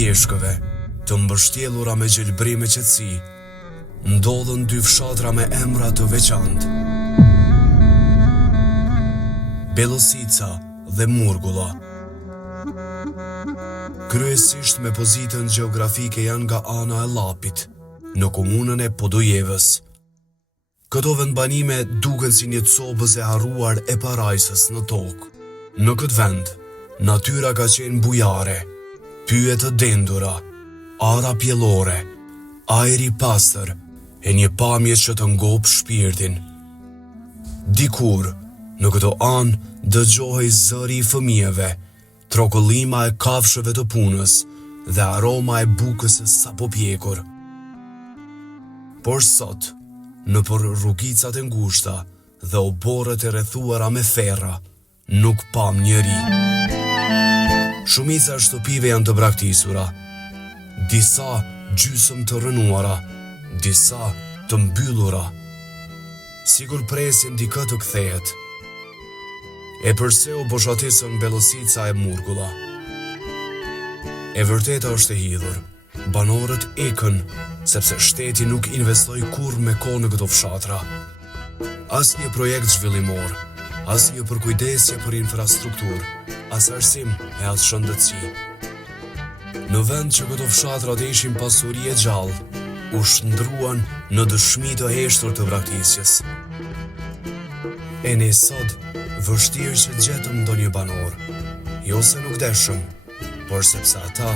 pjeshkëve, të mbështjellura me gjelbrime qetësi, ndodhen dy fshatra me emra të veçantë: Bellosica dhe Murgulla. Kryesisht me pozitën gjeografike janë nga ana e Llapit, në komunën e Podujevës. Këto vendbanime duken si një copës e harruar e parajsës në tokë. Në këtë vend, natyra ka qenë bujare, pyje të dendura, ara pjellore, ajri pastër e një pamje që të ngop shpirtin. Dikur, në këto anë, dëgjohej zëri i fëmijëve, trokollima e kafshëve të punës dhe aroma e bukës së sapo pjekur. Por sot, nëpër rrugicat e ngushta dhe oborret e rrethuara me ferra, nuk pam njeri. Shumica e shtëpive janë të braktisura, disa gjysmë të rënuara, disa të mbyllura, sikur presin dikë të kthehet. E përse u boshatisën Bellosica e Murgulla? E vërteta është e hidhur. Banorët ikën, sepse shteti nuk investoi kurrë me kohë në këto fshatra. As një projekt zhvillimor, as një përkujdesje për infrastrukturë, as arsim e as shëndetësi. Në vend që këto fshatra të ishin pasuri e gjallë, u shndruan në dëshmi të heshtur të braktisjes. E ne sot, vështirë që gjetëm ndonjë banor, jo se nuk deshëm, por sepse ata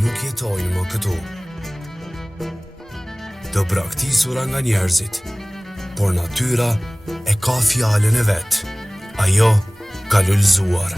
nuk jetojnë më këtu. Të braktisura nga njerëzit, por natyra e ka fjalën e vet. Ajo ka lulëzuar.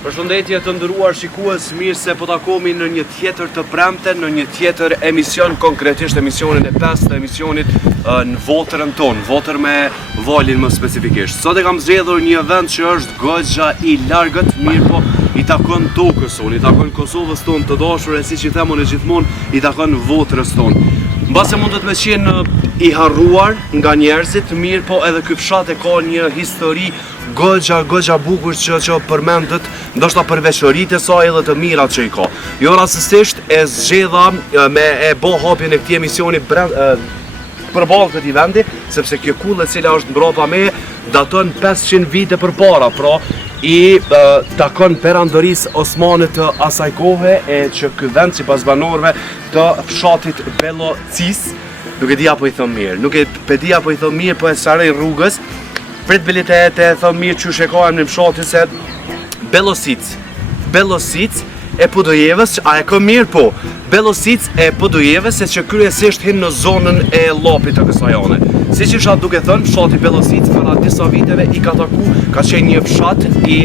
Përshëndetje të nderuar shikues, mirë se po takohemi në një tjetër të premte, në një tjetër emision, konkretisht emisionin e 5 të emisionit në votërën tonë, votër me valin më specifikisht. Sot e kam zgjedhur një vend që është goxha i largët, mirë po i takon tokës tonë, i takon Kosovës tonë të dashur, e siç i them unë gjithmonë, i takon votërës tonë. Mbase mundet me qenë i harruar nga njerëzit, mirë po edhe ky fshat e ka një histori goxha bukur që përmendet, ndoshta për veçoritë e saj edhe të mirat që i ka. Jo rastësisht e zgjedha me e bë hapjen e këtij emisioni përballë këtij vendi, sepse kjo kullë e cila është mbrapa me daton 500 vite përpara, pra i takon perandorisë osmane të asaj kohe, e që ky vend sipas banorëve të fshatit Bellocis, nuk e di apo i thon mirë, nuk e di apo i thon mirë, po e sarej rrugës. Prit biletet e thon mirë çu shekojmë në fshatin se Bellosic e Podujevës, a e ka mirë po? Bellosic e Podujevës, se që kryesisht hin në zonën e Llapit të kësaj ane. Siç isha duke thënë, fshati Bellosic para disa viteve i ka qenë një fshat i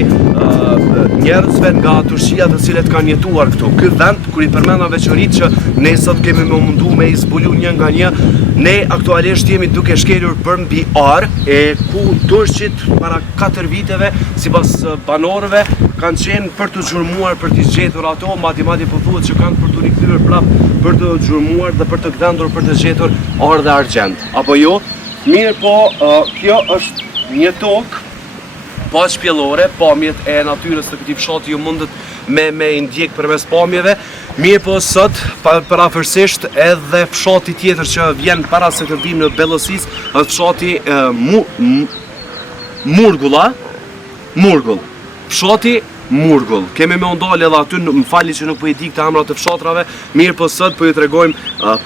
njerëzve nga Turqia të cilët kanë jetuar këtu. Ky vend, kur i përmenda veçoritë që ne sot kemi më mundu me i zbulu një nga një, ne aktualisht jemi duke shkelur për mbi ar, e ku turqit para 4 viteve, sipas banorëve, kanë qenë për të gjurmuar për të gjetur ato, madje po thuhet që kanë për të rikthyer prapë për të gjurmuar dhe për të gdendur për të gjetur or dhe argjend. Apo jo? Mirë po, kjo është një tokë pa shpjellore, pamjet e natyrës të këtij fshati ju mundet me ndjek përmes pamjeve. Mirë po sot, parafërsisht edhe fshati tjetër që vjen para se të vim në Bellosic, është fshati Murgull. Fshati Murgull. Kemi me ndalë edhe aty, më fali që nuk po i di këta emrat të fshatrave, mirë po sot po ju tregojmë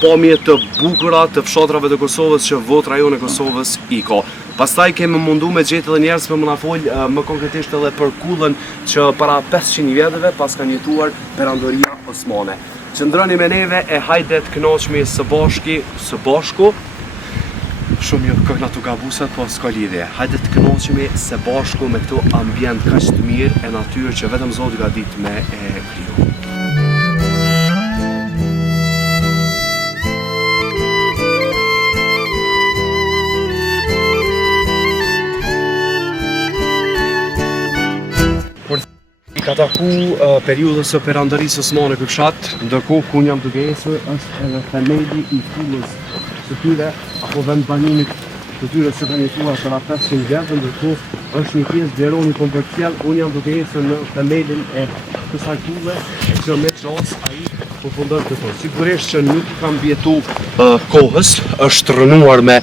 pamje të bukura të fshatrave të Kosovës që vot rajon e Kosovës i ka. Pastaj kemi mundu me gjetë edhe njerëz për më na fol më konkretisht edhe për kullën që para 500 vjetëve pas kanë jetuar perandoria osmane. Qëndroni me neve e hajde të kënaqemi së bashku Shumë jo këna të gabusat, po s'ka lidhje. Hajde të kënoqemi se bashku me këto ambient kaq të mirë e natyrë që vetëm Zoti ka ditë me e kriju. I ka taku periudhës së perandarisë osmane ky fshat, ndërkohë ku jam duke ecur është edhe themeli i fullës së tyre, apo vend banimit të tyre që kanë jetuar për 500 vjetë, ndërkohë është një pjesë gjeroni komercial, unë jam duke ecur në themelin e kësaj fulle, që me qas ai po fundon këto. Sigurisht që nuk kam vjetu kohës, është rënuar me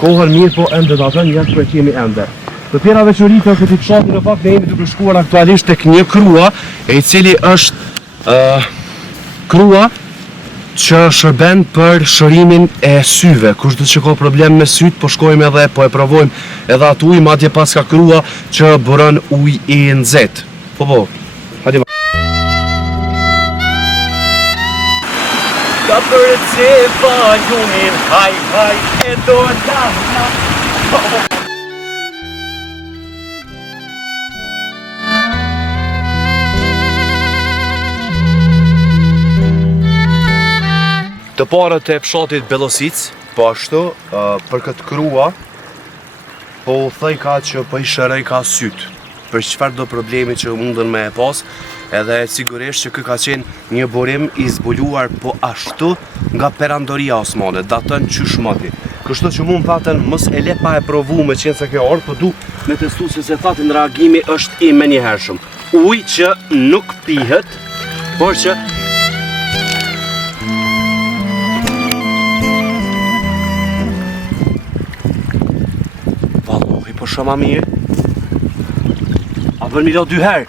kohën mirë, po ende da vend jetë ku e kemi ende. Të tjera veçoritë në këtij fshati në fakt ne jemi duke shkuar aktualisht tek një krua, e i cili është krua që shërben për shërimin e syve. Kushdo që ka problem me syt, po shkojmë edhe po e provojmë edhe atë ujë, madje pas ka krua që buron ujë i nxehtë. Po, hajde. Ka për të valumin, haj, e do la. Të parët e fshatit Bellosic, po ashtu, për këtë krua, po u thej ka që po i shërej ka syt, për çfarë do problemi që mundën me e pas, edhe sigurisht që kë ka qenë një burim i zbuluar po ashtu nga perandoria osmane, datën qysh mati. Kështu që mund thatën mos e le pa e provu me qenë se kjo orë, po du me testu se thatën reagimi është i menjëhershëm. Ujë që nuk pihet, por që po shumë a mirë. A bërë milo 2 herë?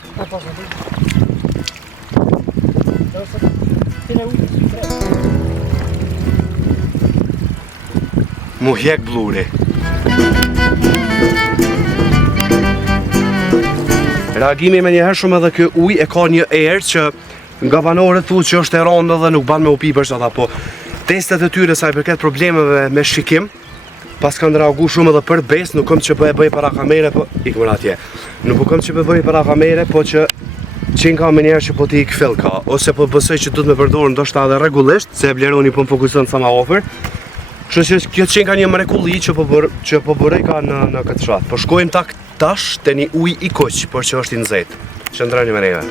Mu hjek bluri. Reagimi me njëherë shumë edhe kë uj e ka një erë që nga banorët thuhet që është e randë dhe nuk ban me u pi për shtat apo. Testet e tyre sa i përket problemeve me shikim, pas kanë reagu shumë edhe për bes, nuk kom që po e bëj para kamere, po ikëm atje. Nuk kom që po e bëj para kamere, po që qenë ka me njerë që po t'i këfill ka, ose po bësoj që du të me përdorë ndoshta edhe regullisht, se Bleroni po më fokuson sa ma ofër. Kështu që kjo qenë ka një mrekulli që po bërej ka në këtë fshat. Po shkojmë tash te një ujë i kuq, por që është i nxehtë. Qëndroni me neve.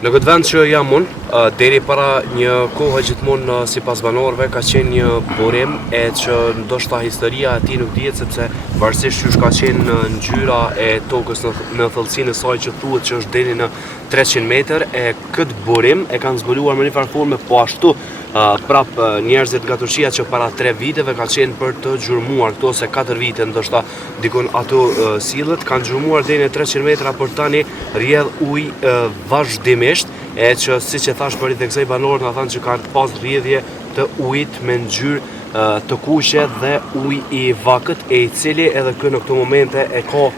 Në këtë vend që jam unë, deri para një kohë gjithmonë si pas banorëve ka qenë një burim e që ndoshta historia e tij nuk dihet sepse varësisht qysh ka qenë ngjyra e tokës në thellësinë e saj që thuhet që është deri në 300 metër, e këtë burim e kanë zbuluar me një farë forme po ashtu prap njerëzit nga Turqia që para 3 viteve ka qenë për të gjurmuar këto ose 4 vite ndoshta dikun ato sillet kanë gjurmuar deri në 300 metra por tani rrjedh ujë vazhdimisht e që siç e thash për i theksoj banorët na thanë që kanë pas rrjedhje të ujit me ngjyrë të kuqe dhe ujë i vakët e i cili edhe kë në këto momente e ka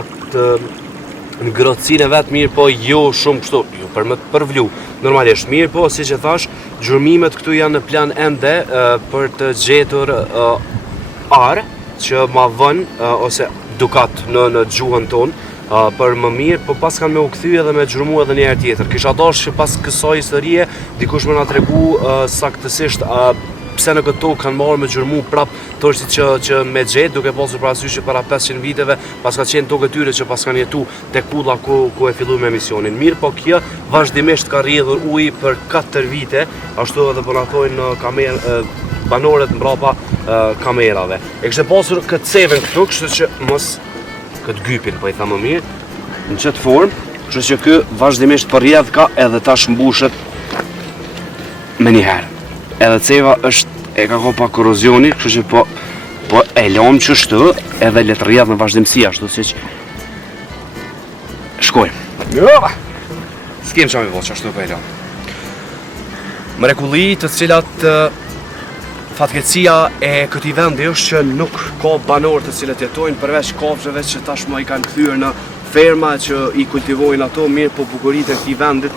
atë ngrohtësinë e vet mirë po jo shumë kështu jo për më të përvlu normalisht mirë po siç e thash gjurmimet këtu janë në plan ende për të gjetur arë që ma vën ose dukat në gjuhën tonë për më mirë, po pas kanë me u kthy edhe me gjurmu edhe një herë tjetër. Kisha dashur që pas kësaj historie dikush më na tregu saktësisht pse në këtë tokë kanë marrë me gjurmu prap thoshit që me gjet, duke pasur parasysh që para 500 viteve pas ka qenë tokë tyre që pas kanë jetu tek pulla ku e filluam emisionin. Mirë, po kjo vazhdimisht ka rrjedhur ujë për 4 vite, ashtu edhe po na thojnë banorët mbrapa kamerave. E kishte pasur këtë seven këtu, kështu që mos këtë gypin, po i tha më mirë, në qëtë formë, kështu që kë vazhdimisht për rjedh ka edhe tash mbushet me njëherë. Edhe ceva është, e ka ko pa korozioni, kështu që po e lom qështu, edhe le të rjedh në vazhdimësi, ashtu si që shkojmë. S'kem qa me voq, ashtu po e lom. Mrekulli të cilat Fatkeqësia e këtij vendi është që nuk ka banorë të cilët jetojnë përveç kafshëve që tashmë i kanë kthyer në ferma që i kultivojnë ato, mirë po bukuritë e këtij vendit,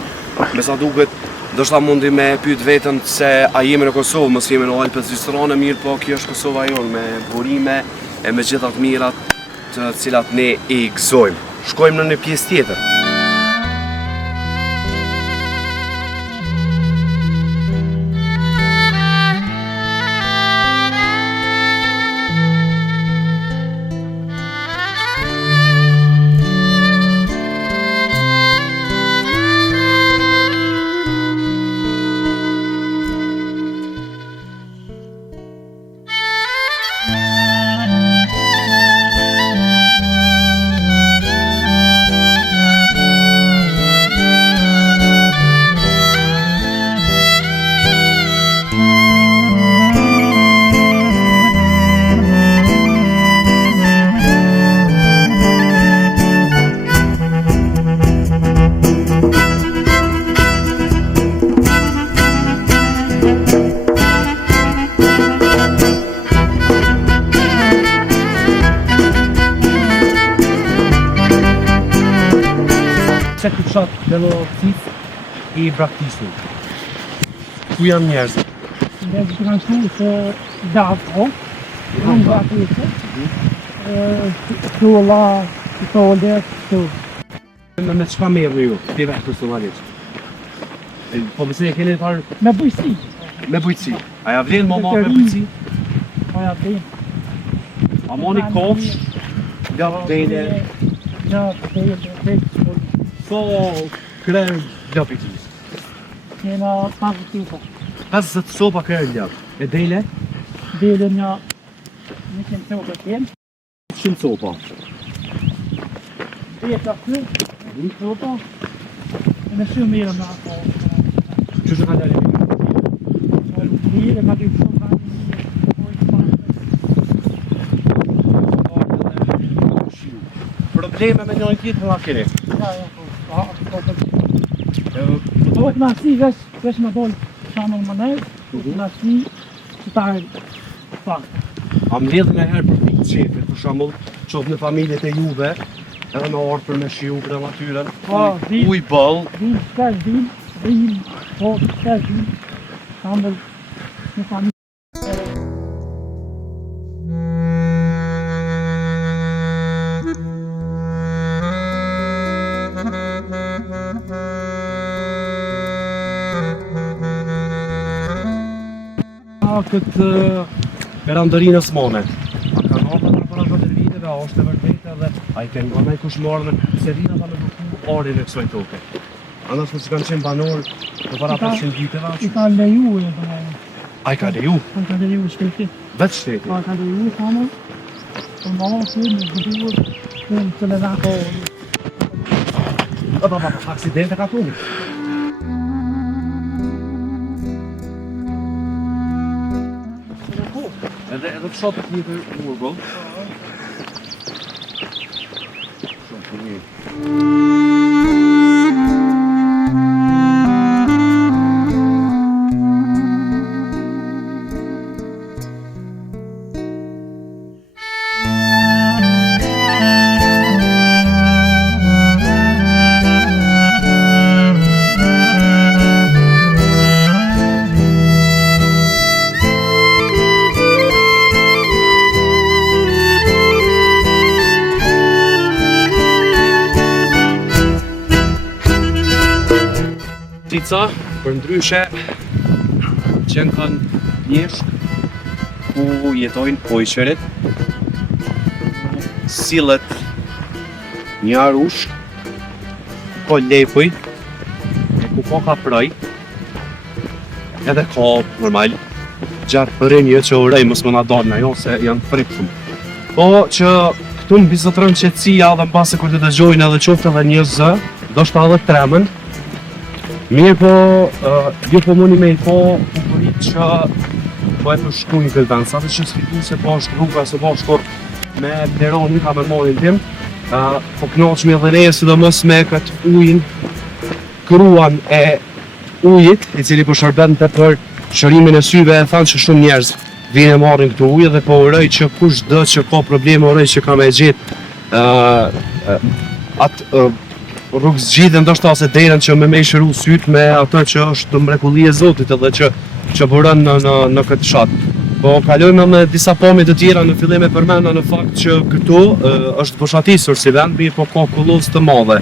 me sa duket, ndoshta mundi me pyet veten se a jemi në Kosovë, mos jemi në Alpët Zvicerane, mirë po kjo është Kosova jonë me burime e me gjitha të mirat të cilat ne i gëzojmë. Shkojmë në një pjesë tjetër. Se të fshat në lotësit i braktisu. Ku janë njerëzit? Njerëzit të kanë shku se dafo, në braktisë, këtu la, këtu olet, këtu. Me çka merrni ju, ti vetë personalisht? Po mëse e keni farë Me bujësi. me bujqësi. A ja vlen mama me bujqësi? Pa ja të A moni kofsh? Nga dele? Ja, të Po krem nga bujqësis. Kena 50 tipa. 50 sopa krem nga. E dele? Dele një 100 sopa t'jem. 100 sopa. Eta këtu, 1 sopa. E me shumë mirë me ato. Që që ka dalë? Mirë, ka dy shumë Probleme me njëri tjetër nga keni? Po të nasi vesh me dol shamën më nejë, të nasi që ta e fakë. A mbledhën e herë për pikë qefit, për shembull, qoftë në familjet e juve, edhe me ardhur për me shiu për natyren, Po, di. uj ball, Vin, shkash vin, po, shkash vin, shamën në familje. këtë perandërinës mone. A ka nata në para 4 viteve, a është e vërtetë edhe a i kenë anaj kush marrën se vina ta me duku arin e kësoj toke. Anas që kanë qenë banor në para 500 viteve. I ka leju e të me. A i ka leju? I ka leju shteti. Vetë shteti? I ka leju shamën, të më të me gëduar, të le nako. Aksidente ka tumi. Edhe fshatët njëtër urgo. Shumë të mirë. Tica, për ndryshe, qenë kanë njeshk ku jetojnë pojqerit, sillet një arush, ko lepuj, ku ka praj, edhe ka normal gjatë përrinje që urej mos më na dalë na jo se janë frikshëm. Po që këtu në bizotërën qetësia dhe në base kur të dëgjojnë edhe qoftë edhe një zë, do shta edhe tremen. Mirë po, jo po mundi me i po bukurit që po e përshkruajnë këtë vend, sa të që s'fitu se po është rruga, se po është kur me Leroni ka me monin tim, po knoqmi edhe ne sidomos me këtë ujin, kruan e ujit, i cili po shërbente për shërimin e syve e thanë që shumë njerëz vinë e marrin këtu ujë dhe po uroj që kush do që ka probleme uroj që ka me gjetë atë rrugë zgjidhje ndoshta ose derën që me shëru syt me atë që është mrekulli e Zotit edhe që buron në këtë fshat. Po kalojmë me disa pamje të tjera. Në fillim e përmenda në fakt që këtu është fushatisur si vend, mirë po ka kullocë të madhe.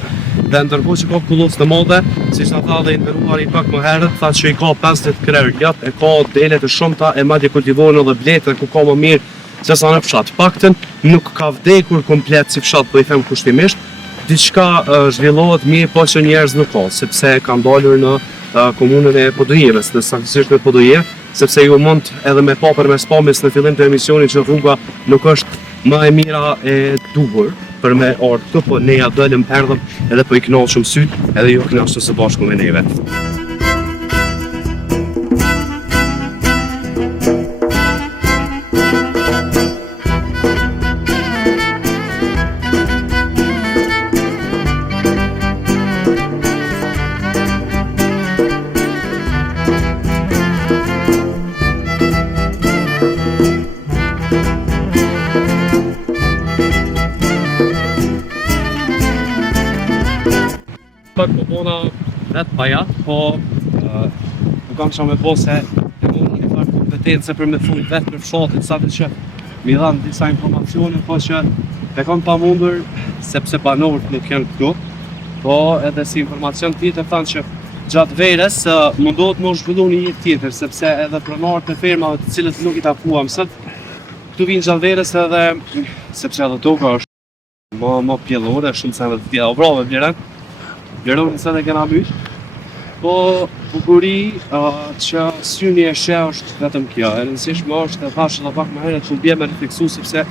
Dhe ndërkohë që ka kullocë të madhe, siç na tha dhe i nderuari pak më herët, tha që i ka 50 krerë gjatë, e ka dele të shumta e madje kultivohen edhe bletë ku ka më mirë se sa në fshat. Paktën nuk ka vdekur komplet si fshat, po i them kushtimisht. Diçka zhvillohet mirë, po që njerëz nuk ka, sepse kanë dalur në komunën e Podujevës, dhe saktësisht në Podujevë, sepse ju mund edhe me pa përmes pamjes në fillim të emisionit që rruga nuk është më e mira e duhur për me ardhur këtu, po ne ja dalëm erdhëm edhe po i kënaqshëm syt, edhe ju kënaqshëm së bashku me neve. Pak po bona vetë bajat, po nuk kam qa me po se e mund një farë kompetence për me fujt vetë për fshatin, sa të që mi dhanë disa informacione, po që e kam pa mundur sepse banorët nuk janë këtu, po edhe si informacion tjetër thanë që gjatë verës mundohet më zhvillu një jetë tjetër, sepse edhe pronarët e fermave të cilët nuk i takuam sot, këtu vinë gjatë verës edhe sepse edhe toka është më pjellore, shumë se edhe të tjera, o bravo vlerën. Vlerën nëse dhe kena mytë, po bukuri që syni e sheh është vetëm kjo. E rëndësishme është, e thash edhe pak më herët, që bje me refleksu sepse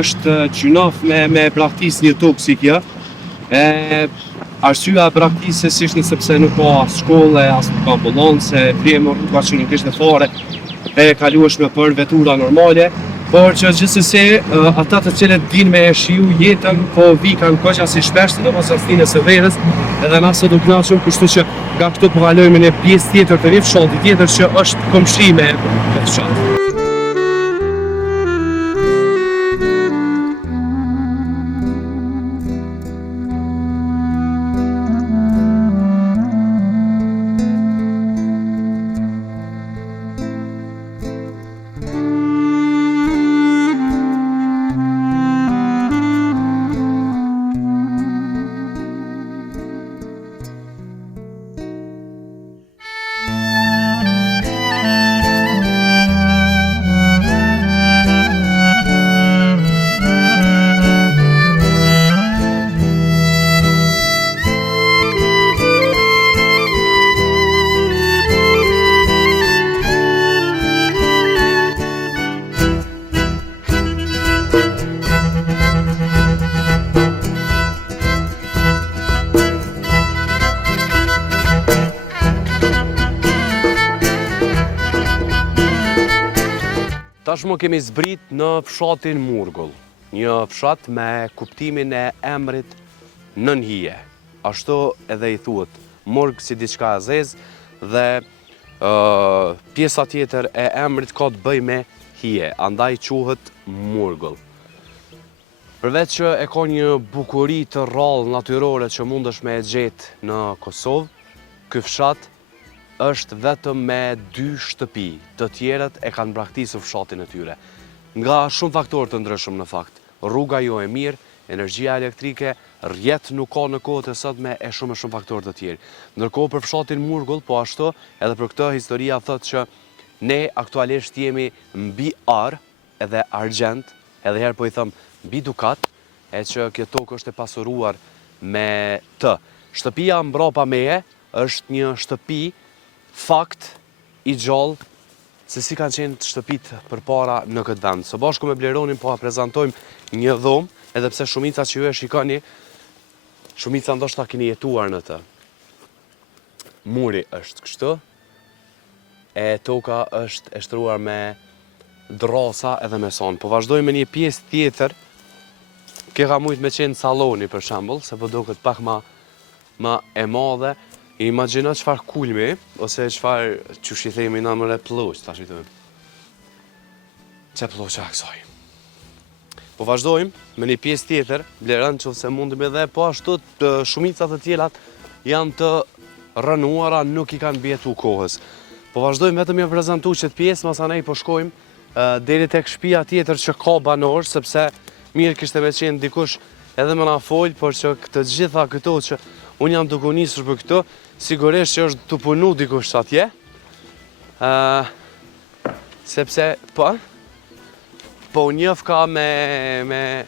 është gjynaf me praktisë një tokë si kjo. Arsyeja e praktisës ishte sepse nuk ka as shkolle, as nuk ka ambulancë, premur rruga që nuk ishte fare e kalueshme për vetura normale. Por që gjithsesi ata të cilët dinë me e shiu jetën, po vi kanë koqa si shpesh në mosastine së verës, edhe na sot u kënaqëm, kështu që nga këtu po kalojmë në pjesë tjetër të një fshati tjetër që është komshi me fshat. Tashmë kemi zbrit në fshatin Murgull, një fshat me kuptimin e emrit nën hije. Ashtu edhe i thuhet Murg si diçka e zezë dhe pjesa tjetër e emrit ka të bëj me hije, andaj quhet Murgull. Përveç që e ka një bukuri të rrallë natyrore që mundesh me e gjetë në Kosovë, ky fshat është vetëm me 2 shtëpi, të tjerët e kanë braktisur fshatin e tyre. Nga shumë faktorë të ndryshëm në fakt. Rruga jo e mirë, energjia elektrike, rjet nuk ka në kohët e sotme e shumë faktorë të tjerë. Ndërkohë për fshatin Murgull, po ashtu, edhe për këtë historia thotë që ne aktualisht jemi mbi ar, edhe argjent, edhe herë po i thëm mbi dukat, e që kjo tokë është e pasuruar me të. Shtëpia mbrapa meje është një shtëpi fakt i gjallë se si kanë qenë shtëpit përpara në këtë vend. Së bashku me Bleronin po a prezentojmë një dhomë, edhe pse shumica që ju e shikoni, shumica ndoshta keni jetuar në të. Muri është kështu, e toka është e shtruar me drasa edhe me son. Po vazhdojmë me një pjesë tjetër, kjo ka mujt me qenë saloni për shembull, se po duket pak ma e madhe. Imagjino çfarë kulmi, ose çfarë qysh i themi na më plush, tash i themi. që ploqa kësaj. Po vazhdojmë me një pjesë tjetër, blerën që se mundim edhe, po ashtu të shumicat të tjelat janë të rënuara, nuk i kanë bjetu kohës. Po vazhdojmë vetëm ja prezentu që të pjesë, masanej po shkojmë deri tek shtëpia tjetër që ka banor, sepse mirë kishte me qenë dikush edhe më na folë, por që këtë gjitha këto që unë jam duke nisur për këto, sigurisht që është të punu dikush atje, sepse po njëf ka me...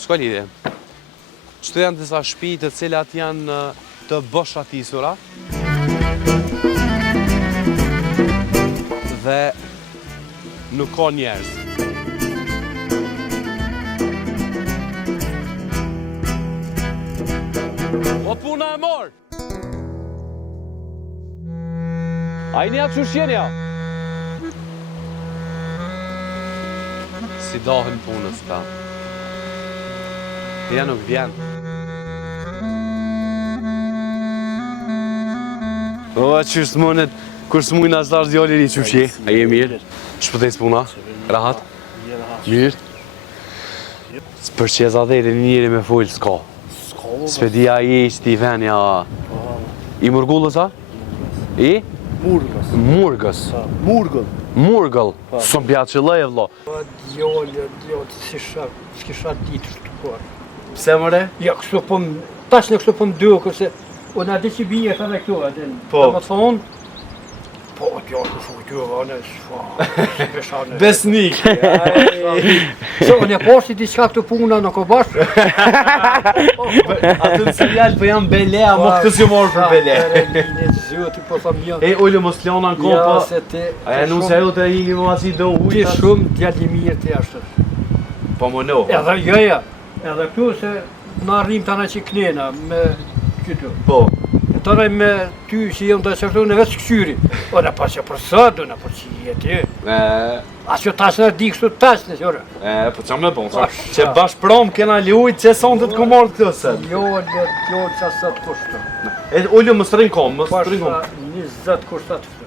S'ka lidhje. Qëto janë disa shtëpi të cilat janë të boshatisura dhe nuk ka njerëz. O puna e morë! A i një atë qëshjenja? Si dohen punës ta. Ja nuk vjen. O, qështë mënet, kur s'mujnë as lartë djali ri qëshje? A je mirë? Shpëtejs puna? Rahat? Mirë? Për qeza dhe e njëri me full s'ka. Spedia i ishtë i venja... I murgullës a? I? Murgës. Murgës. Murgël. Murgël. Së mbja që lej e vlo. Djallë, s'kisha ditë shtu kërë. Pse mëre? Ja, kështu po më... Tash në kështu po më dukë, se... O në di që bije të dhe këtu, edhe... Po. Më të thonë... Po, djallë, kështu këtu, anë, s'fa... Besnik! Se, unë e poshti diçka këtu puna në ko bashkë. Atë në serial për jam belea, mo këtë si morë për bele. Një zëti, po thëmë një... E, ullë mos klona në kompa. Ja, se ti... Aja nuk se ju të hili më asi do Ti ujtë. shumë djallë i mirë të jashtë. Po më no. Edhe joja, edhe këtu se në arrim të anë që knena me qytu. Po. E tërej me ty që jem të sërtu në vetë këqyri. O në pa që për sëtë, në për që jeti. A që tash në di kështu tash në qërë. Po që me bon, që bash prom kena lujt që sonë të të komorë këtë sët. Jo, që sëtë kushtë. E ullë më së rinë kom, më së rinë kom. Pashta 20 kushtat kështu.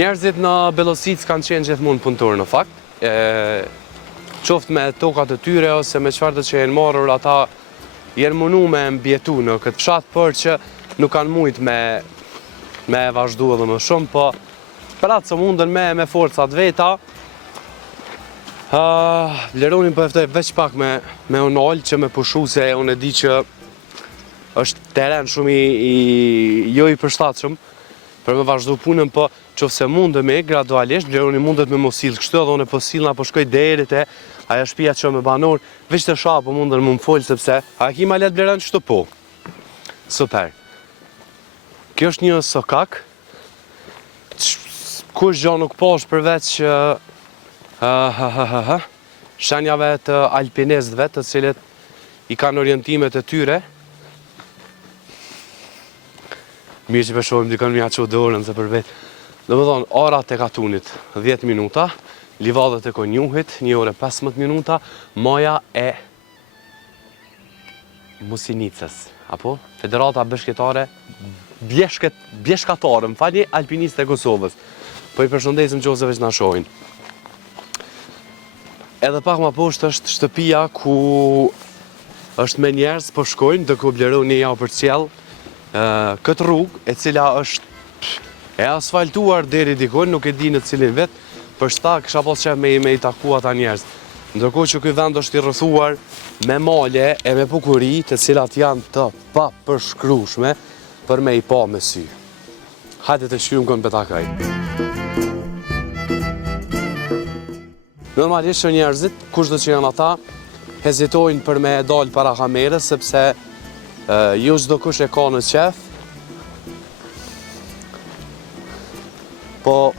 Njerëzit në Belosic kanë qenë gjithmonë punëtorë në fakt. Qoftë me tokat e tyre ose me çfarë të që jenë marrur, ata jenë munu me mbjetu në këtë fshat, për që nuk kanë mujt me vazhdu edhe më shumë, po për atë së mundën me forcat veta. Vleronin po eftoj veç pak me onol që me pushu, se unë e di që është teren shumë jo i përshtatshëm për me vazhdu punën, po qofse mundemi gradualisht, Vleroni mundet me mos sill kështu, edhe unë po sillna po shkoj deri te ajo shtëpia që me banor, veç të shoh po mundën më fol, sepse a ki ma let Vleron çto po. Super. Kjo është një sokak. Kush gjë nuk posh përveç shenjave të alpinistëve, të cilët i kanë orientimet e tyre. Mirë që përshohim dikon mja që dorën se për vetë. Dhe më thonë, orat e katunit 10 minuta, livadët e konjuhit 1 orë 15 minuta, moja e Musinicës, apo? Federata bashkëtare, bjeshkatare, më fali, alpinistë e Kosovës. Po i përshëndesim që ose veç na shohin. Edhe pak ma poshtë është shtëpia ku është me njerëz po shkojnë, dhe ku Vleroni ja për cjell këtë rrugë, e cila është e asfaltuar deri dikon, nuk e di në cilin vetë, për shta kësha pas qef me i taku ata njerëz. Ndërkohë që ky vend është i rrëthuar me male e me bukuri, të cilat janë të pa përshkrushme për me i pa me sy. Hajde të shqyrim kënë betakaj. Normalisht që njerëzit, kushdo që janë ata, hezitojnë për me dalë para kamerës, sepse jo çdo kush e ka në qef, po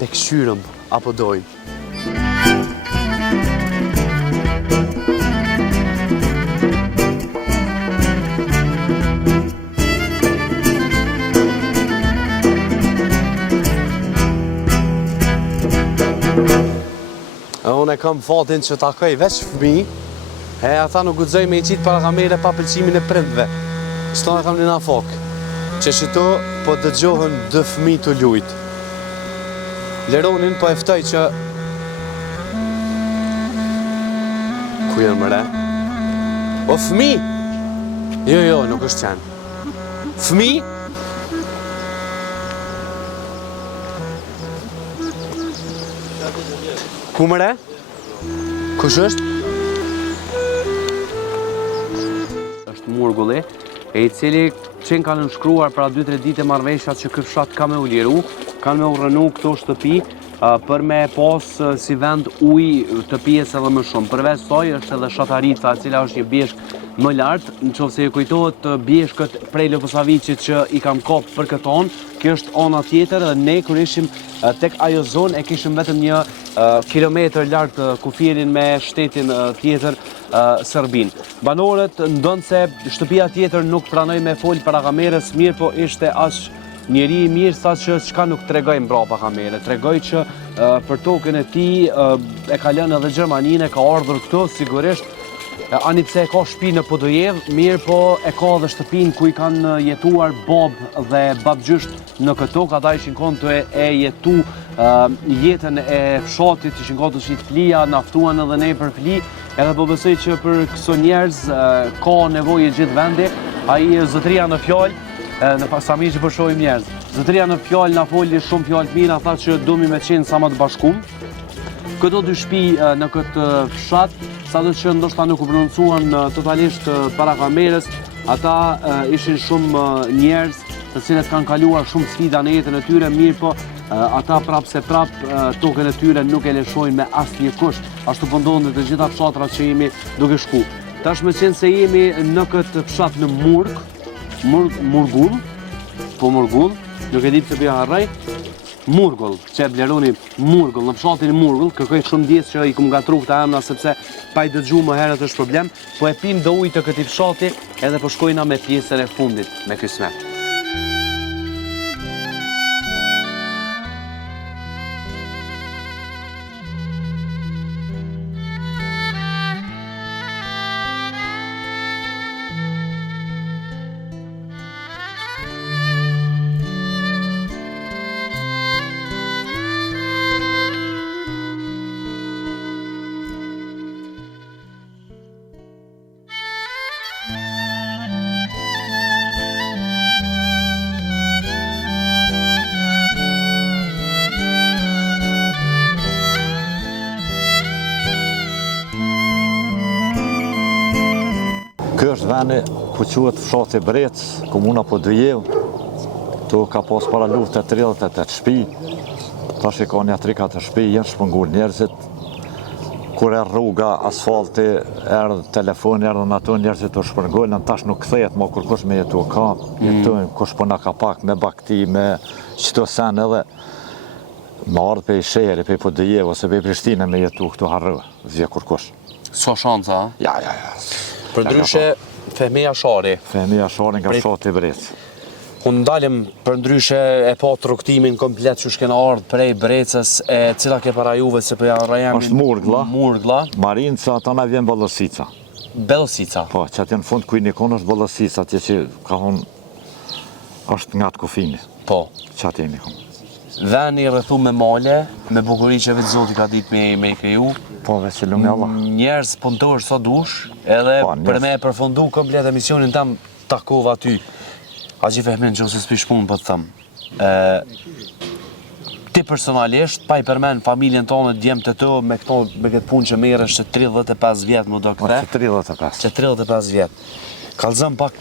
të këshyrëm apo dojnë. Unë e kam fatin që takoj veç fëmi, E ata nuk guxoj me I qitë para kamere pa pëlqimin e prindve. S'to e kam një nafok. Që shito po dëgjohen 2 fëmijë të lujt. Leronin po eftoj që... Ku janë mëre? O fëmijë! Jo, nuk është qenë. Fëmijë? Ku mëre? Kush është? Është Murgulli, e I cili qenë kanë nënshkruar pra 2-3 ditë marrëveshjat që ky fshat ka me u liru, kanë me u rënu këto shtëpi për me pas si vend ujë të pijes edhe më shumë. Përveç saj është edhe Shatarica, e cila është një bjeshk më lartë, nëse ju kujtohet bjeshkët prej Lopësavicit që I kam kopë për këtë onë, kjo është ona tjetër dhe ne kur ishim tek ajo zonë e kishim vetëm një kilometër larg kufirin me shtetin tjetër Serbin. Banorët ndonë se shtëpia tjetër nuk pranoj me fol para kamerës mirë, po ishte aq njeri I mirë sa që çka nuk tregoj mbrapa kamere. Tregoj që për tokën e tij e ka lënë edhe Gjermaninë, ka ardhur këtu sigurisht. Ani pse e ka shtëpi në Podojev, mirë po e ka edhe shtëpinë ku I kanë jetuar bab dhe babgjysht në këto, ata ishin konto e jetu jetën e fshatit, ishin konto që I flia, naftuan edhe ne për fli, edhe po besoj që për këso njerëz ka nevojë gjithë vendi, ai zotëria në fjalë, në pasami që përshojmë njerëz. Zotëria në fjalë na foli shumë fjalë të mira, tha që domi me qenë sa më të bashkum. Këto 2 shtëpi në këtë fshat, sado që ndoshta nuk u prononcuan totalisht para kamerës, ata ishin shumë njerëz të cilët kanë kaluar shumë sfida në jetën e tyre, mirë po ata prap tokën e tyre nuk e lëshojnë me asnjë kusht. Ashtu po ndodhen të gjitha fshatrat që jemi duke shku. Tash me qenë se jemi në këtë fshat në Murgull, nuk e di pse bëja harroj. Murgull, që e bleroni Murgull, në fshatin Murgull, kërkoj shumë djesë që I kum gatru këta emra sepse pa I dëgju më herët është problem, po e pim do ujë të këtij fshati edhe po shkojna me pjesën e fundit me ky smet. Ky është vendi ku quhet fshati Brec, komuna Podojev. Tu ka pas para lufte 38 shtëpi. Tash ka një 3-4 shtëpi, janë shpënguar njerëzit. Kur e rruga, asfalti, erdhë telefoni, erdhën ato njerëzit të shpërngojnë, tash nuk kthehet më kërkosh me jetu ka. Jetojnë kush po na ka pak me bakti, me çdo sen edhe më ardh pe Sheri, pe Podojev ose pe Prishtinë me jetu këtu harrë, zje kërkosh. So shanca, a? Ja. Përndryshe Fehmia Shari. Fehmia Shari nga fshati Brec. Unë ndalim përndryshe e pa rrugtimin komplet që shkena ardhë prej Brecës, e cila ke para juve se përja rajem... Është Murglla. Murglla. Marinca, ata na vjen Ballosica. Bellosica. Po, që atë në fund ku I nikon është Ballosica, atje që ka thonë është nga të kufini. Po. Që atë I nikon. Veni rrethu me male, me bukuri që vetë Zoti ka ditë me I kriju. Po, veçelu me Allah. Njerëz punëtor sa dush, edhe për me e përfundu komplet emisionin tam takova ty. Haxhi Fehmin që ose s'pi shpunë për të thëmë. Ti personalisht, pa I përmen familjen tonë, djemë të të me këtë punë që merë është 35 vjetë më do këte. Që 35. Që 35 vjetë. Kalzëm pak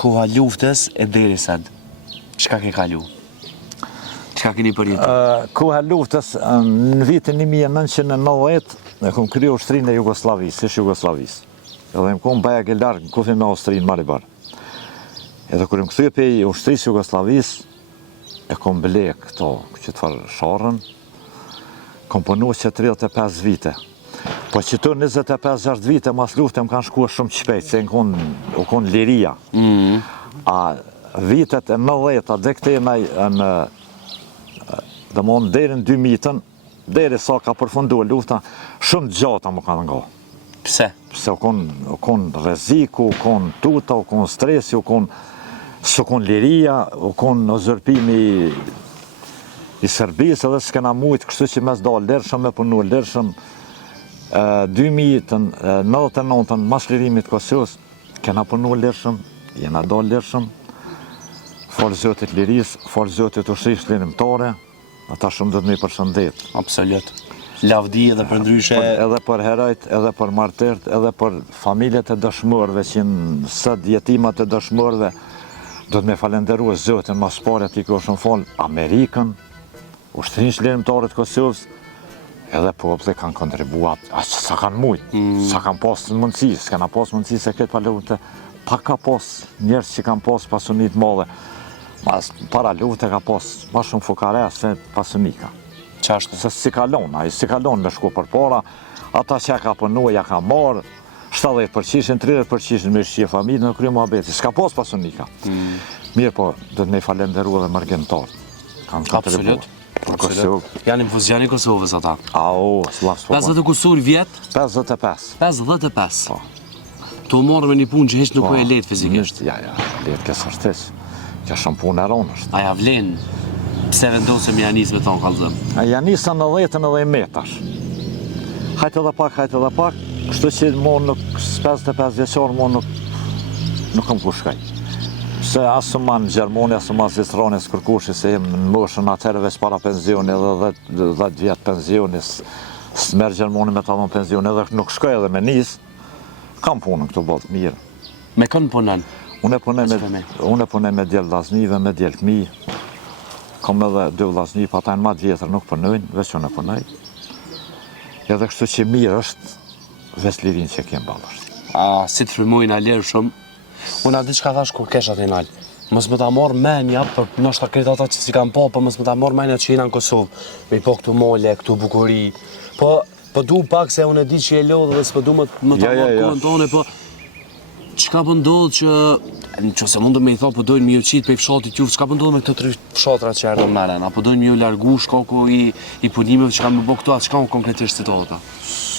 koha luftës e deri sed. Çka ke kalu? Çka keni përjetu? Koha luftës, në vitin 1990, e kom kriju ushtrinë e Jugoslavisë, ish Jugoslavisë. Edhe më kom baja ke largë në kufin me Austrinë Maribar. Edhe kur më këthyë pe I ushtrisë Jugoslavisë, e kom blek këto, që të farë sharën, kom punu që 35 vite. Po që të 25-6 vite mas lufte më kanë shkuar shumë shpejt, se u konë liria. A vitet e 90-a dhe këtena në dhe mon deri në 2000-ën, deri sa ka përfunduar lufta, shumë gjata më kanë nga. Pse u kon rreziku, u kon tuta, u kon stresi, s'u kon liria, u kon uzurpimi i Serbisë edhe s'kena mujt, kështu që mes dalë lirshëm me punu lirshëm. 2099 mas lirimit Kosovës, kena punu lirshëm, jena dalë lirshëm, falë Zotit liris, falë Zotit ushtrisë lirimtare, ata shumë do të me përshëndet. Absolut. Lavdi edhe për ndryshe. Edhe për herojt, edhe për martërt, edhe për familjet e dëshmorëve, që në sët jetimat e dëshmorëve, do të me falenderu Zotin mas pare ati kjo shumë falë Amerikën, ushtrisë lirimtare të Kosovës, edhe populli kanë kontribuat, sa kanë mujt, sa kanë pas mundësi, s'kana pas mundësi se këtë palute, pa ka pas njerës që kanë pas pasunit madhe, mas para lute ka pas ma shumë fukare se pasunika. Qashtu? Se si kalon me shku për para, ata që ka punu, ja ka marë, 70%, 30% me shqie familje në krye muhabeti, s'ka pas pasunika. Mirë po, do të me falenderu edhe mërgentar. Kanë kontribuat. Janë infuzjani Kosovës ata. S'laf s'po. 50 kusur vjet? 55. 55. Tu morë me një punë që heq nuk po e letë fizikisht. Ja, letë kësë është që shumë punë e ronë është. Aja vlenë, pse vendosëm janis me thonë kalëzëm? Janisa në 10 edhe i metash. Hajtë edhe pak, kështu që mo nuk, 55 vjeqarë mo nuk kam ku shkaj. Se asë ma në Gjermoni, asë ma Zvistroni, s'kërkushi, se jem në moshën atëherë veç para penzioni, edhe 10 vjetë penzioni, s'merë Gjermoni me talon penzioni, edhe nuk shkoj edhe me njës, kam punën këtu botë, mirë. Me kënë punën? Unë e punoj me djelë vllaznive, me djelë fëmi, kam edhe 2 vllazni, pa ta në matë vjetër nuk punojnë, veç unë e punoj. Edhe kështu që mirë është, veç lirin që kemë balë është. Si të frymojnë a lirë shumë, unë atë që ka thash kur kesh atë nalë, mos më ta morë menja, për nështë akrit ata që si kam po, për mos më ta morë menja që jena në Kosovë, me po këtu mole, këtu bukuri, po du pak se unë e di që e lodhë dhe s'po du më ta morë kuën tone, po çka po ndodhë që, nëse mundë me i tha, po dojnë mi ju qitë pe i fshatit ju, çka po ndodhë me këto 3 fshatra që erdhën meren, apo dojnë mi ju largu shkaku i punimeve që kam me bo këtu, atë çka konkretisht si të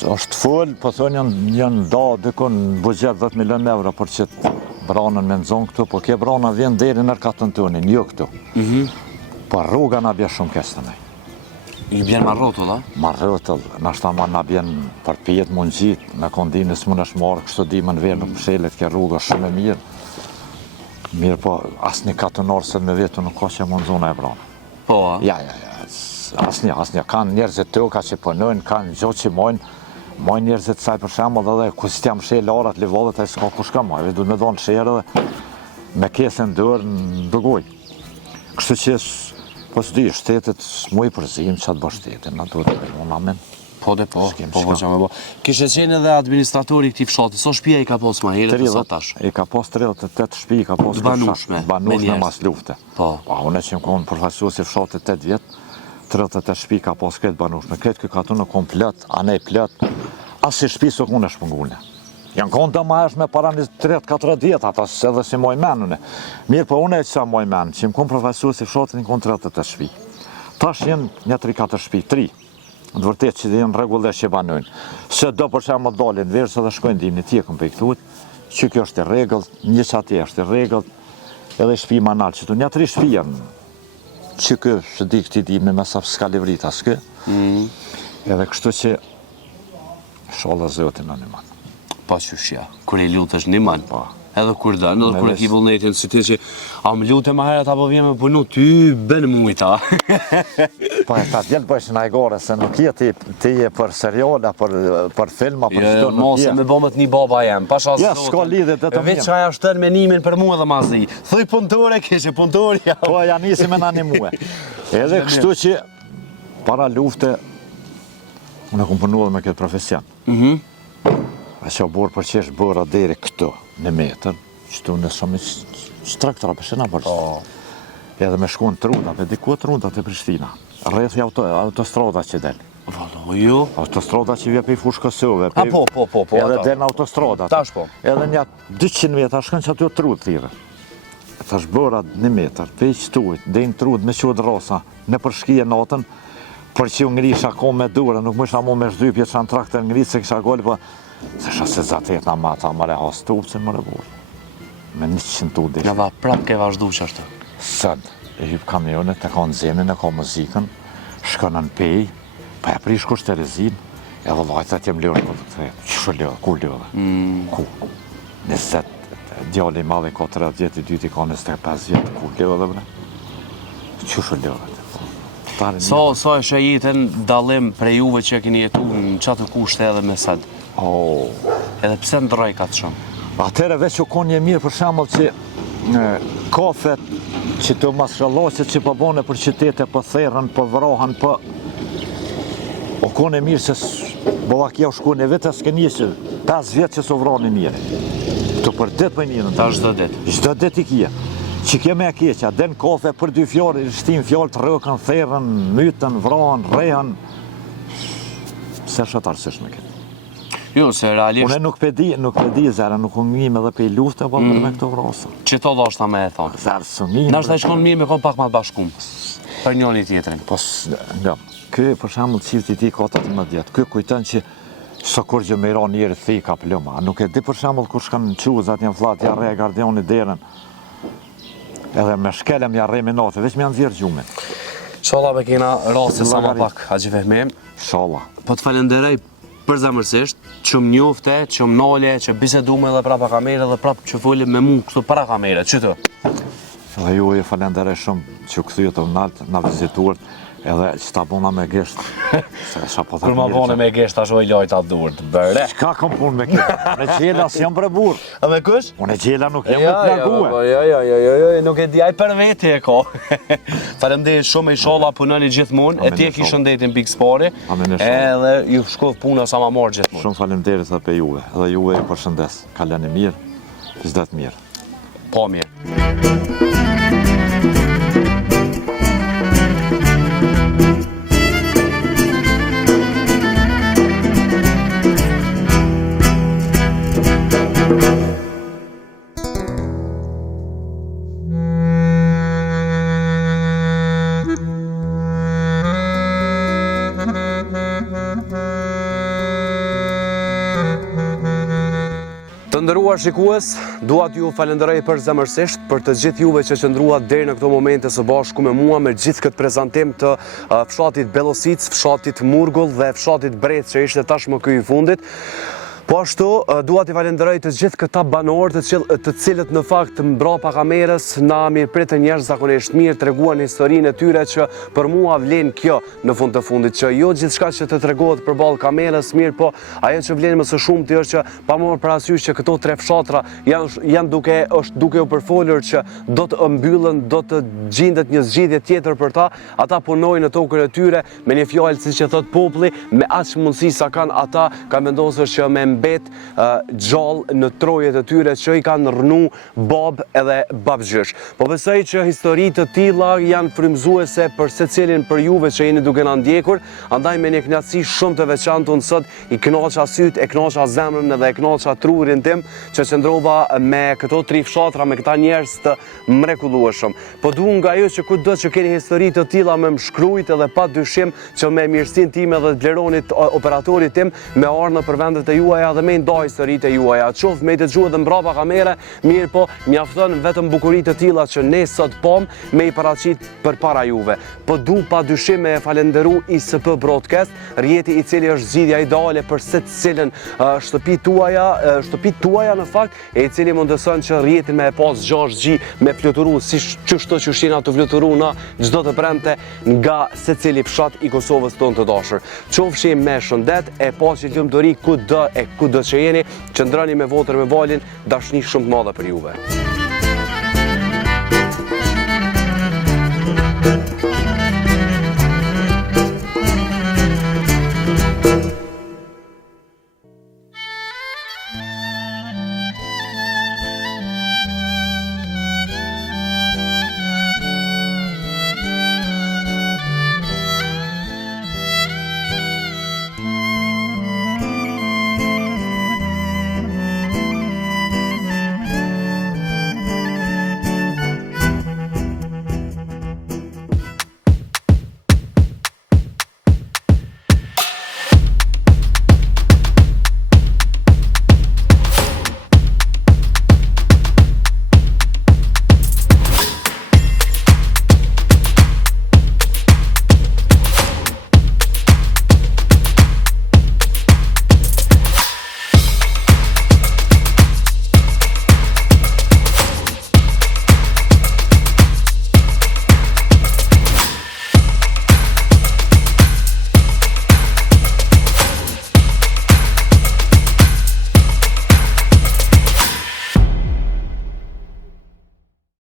është full, po thonë janë da dykon bugjet 10 milion euro për që branën me nëzonë këtu, po ke brana vjen deri në katën tonin, jo këtu. Po rruga na bje shumë kesë të nej. Ju bjen ma rrotull, a? Ma rrotull, nashta ma na bjen për pjetë mund gjitë, në kondinës mund është marë, kështu di më në verë nuk pëshelet, ke rruga shumë e mirë. Mirë po, asë një katënarë se me vetu nuk ka që mund zona e brana. Po, a? Ja, asnjë, kanë njerëzit tëka që punojnë, kanë gjotë që mojnë njerëzit saj për shembull edhe ku si t'jam sheh larat, livallet, ai s'ka kush ka marrë, duhet me dhonë sherë dhe me kesën dorë në dëgoj. Kështu që, po s'di, shtetet s'muj përzim që atë bë shtetin, na duhet të bëjmë amen. Po që me bo. Kishe qenë edhe administratori këti fshati, so shtëpia i ka pas ma herët e sa tash? I ka pas 38 shtëpi, i ka pas banushme mas lufte. Po. Unë që më konë përfaqësues i fshatit 8 vjetë, 38 shtëpi ka pas këtë banushme. Këtë këtë ka tu në konë plët, anej plët, asë si shtëpi së konë është pëngullë. Janë konë të ma është me para 30-40 vjetë, ata edhe si moj menune. Mirë, po unë e që moj menë, që më konë përfaqësues i fshatit në konë 38 shtëpi. Tash jenë një 3-4 shtëpi, 3. Në të vërtet që jenë rregullisht që banojnë. Se do për shembull dalin verë dhe shkojnë dimni tjekën për i këtut, që kjo është i rregullt, një që atje është i rregullt, edhe shtëpi manal që tu, një 3 shtëpi janë, që kjo është di këti dimni me sa s'ka livrit as kë, edhe kështu që sholla Zotin në një manë. Pa qyshja, kur e lutë është një manë. Pa. Edhe kur dënë, edhe kur e ki vullnetin, si ti që a më lutë e ma herët apo vjen me punu, ty bënë mujta. Po e ta djelë bëjsh në ajgore, se nuk je ti je për seriala, për filma, për qëto nuk je. Mos e me bomët një baba jem, pasha ja, s'ka lidhje të veç që aja shtën menimin për mua dhe ma zi. Thuj punëtore, kishe punëtore jam. Po ja nisi me nani muhe. Edhe kështu që para lufte, unë e kom punu edhe me këtë profesion. A që borë për që është bërë deri këtu, në metër, që tu në shumë shtrektra për shena përës. Edhe me shku në Trunda, për diku Trunda të Prishtina. Rrethi autostrada që delë. Valo, jo? Autostrada që vje për i fushë Kosovë. Po. Edhe delë në autostrada. Tash po. Edhe një 200 vjetë, ashkën që aty o Trud thire. Ta është bëra 1 metër, për i qëtujt, dhe në Trud me qodë rosa, në përshkije natën, për që u ngrisha ko me dure, nuk më isha mu me shdypje që në trakter ngrisë, se kisha goli, po Se se zatet na ma ta mare ha stupcin mare burë. Me 100 tudi. Nga va prap ke vazhdu që është. Sëd, e hyp kamionet, e ka në zemin, e ka muzikën, shkën në pej, pa e prish kusht të rezin, edhe lajtë jem lërë për të këtë, që lërë, kur lërë? Ku? 20, djali i madhe ka 30 vjetë, i dyti ka 25 vjetë, kur lërë dhe bre? Që lërë? So e shë jetën dalim prej juve që keni jetu në qatë kushte edhe me sëd? Edhe pse ndroj ka të shumë? Atere veç u konë një mirë për shambull që kafet që të mashralosit që përbone për qytete, për therën, për vrohan, o konë e mirë se Bollakja u shku në vetë s'ke njësë 5 vjetë që së vronë mirë. Të për ditë për njërën. Ta çdo ditë? Çdo ditë i kje. Që kje me keqa, den kafe për 2 fjallë, shtim fjallë të rëkën, therën, mytën, vrohan, rehen. Pse shëtarësish me këtë? Jo, se realisht... Une nuk pedi zera, nuk unë njime dhe pe lufte, po për me këto vrasë. Që to do është ta me e thonë? Zerë së njime... Nështë e shkon mirë me konë pak ma të bashkum, për njoni tjetërin. Po, nga, kë për shemull qifti ti ka 18 vjetë, kë kujtën që së kur gjë me ra njerë thej ka plëma. Nuk e di për shemull kur shkan në quzat, janë flat, ja re gardioni derën, edhe me shkelem ja re minate, veç me janë zirë gjumin. Shola me kena rasti sa ma pak, Haxhi Fehmi. Shola. Po të falenderoj për zemërsisht, që më njofte, që më nale, që bisedume dhe prapa kamere dhe prapë që follim me mu kështu para kamere, që të? Dhe ju e falenderoj shumë që këthyë të naltë, na vizituart, edhe që ta bona me gesht. Kur ma bone me gesht, ashtu i lojt atë durët, bërre. Qka kom pun me këtë? Unë e gjela si jam për burë. A me kush? Unë e gjela nuk jam për plague. Jo, nuk e di, aj për veti e ka. Faleminderit shumë, inshallah punoni gjithmonë, e ti e ki shëndetin pikë spari, edhe ju shkov puna sa ma marrë gjithmonë. Shumë faleminderit edhe pe juve, edhe juve ju përshëndes. Kalani mirë, çdo të mirë. Po mirë. Të ndëruar shikues, dua t'ju falenderoj për zemërsisht për të gjithë juve që qëndruat deri në këto momente së bashku me mua me gjithë këtë prezantim të fshatit Bellosic, fshatit Murgull dhe fshatit Brec që ishte tashmë ky i fundit. Po ashtu, dua t'i falenderoj të gjithë këta banorë të cilët në fakt mbrapa kamerës na mirëpritën njerëz zakonisht mirë, treguan historinë e tyre që për mua vlen kjo në fund të fundit, që jo gjithçka që të tregohet përballë kamerës mirë, po ajo që vlen më së shumti është që pa marrë parasysh që këto 3 fshatra janë duke u përfolur që do të mbyllen, do të gjendet një zgjidhje tjetër për ta, ata punojnë në tokën e tyre me një fjalë siç e thot populli, me aq mundësi sa kanë ata, kanë vendosur që me mbet gjallë në trojet e tyre që i kanë rënu bab edhe babgjysh. Po besoj që historitë të tilla janë frymëzuese për secilin për juve që jeni duke na ndjekur, andaj me një kënaqësi shumë të veçantë unë sot i kënaqa syt, e kënaqa zemrën edhe e kënaqa trurin tim që qëndrova me këto 3 fshatra, me këta njerëz të mrekullueshëm. Po dua nga ju që kudo që keni histori të tilla me më shkruajt edhe pa dyshim që me mirësinë time dhe vleronit operatorit tim me ardhmë për vendet e juaja dhe me ndaj historitë e juaja. Qoftë me të dëgjuar dhe mbrapa kamere, mirë po mjafton vetëm bukuritë të tilla që ne sot pom me i paraqit përpara juve. Po du pa dyshim me falenderu ISP Broadcast, rjeti i cili është zgjidhja ideale për secilën shtëpitë tuaja në fakt, e i cili mundëson që rjetin me e pas 6G me fluturu si çdo që shina të fluturu na çdo të premte nga secili fshat i Kosovës tonë të dashur. Qofshim me shëndet, e paqe lumturi kudo që jeni, qëndroni me votër me valin, dashni shumë të madhe për juve.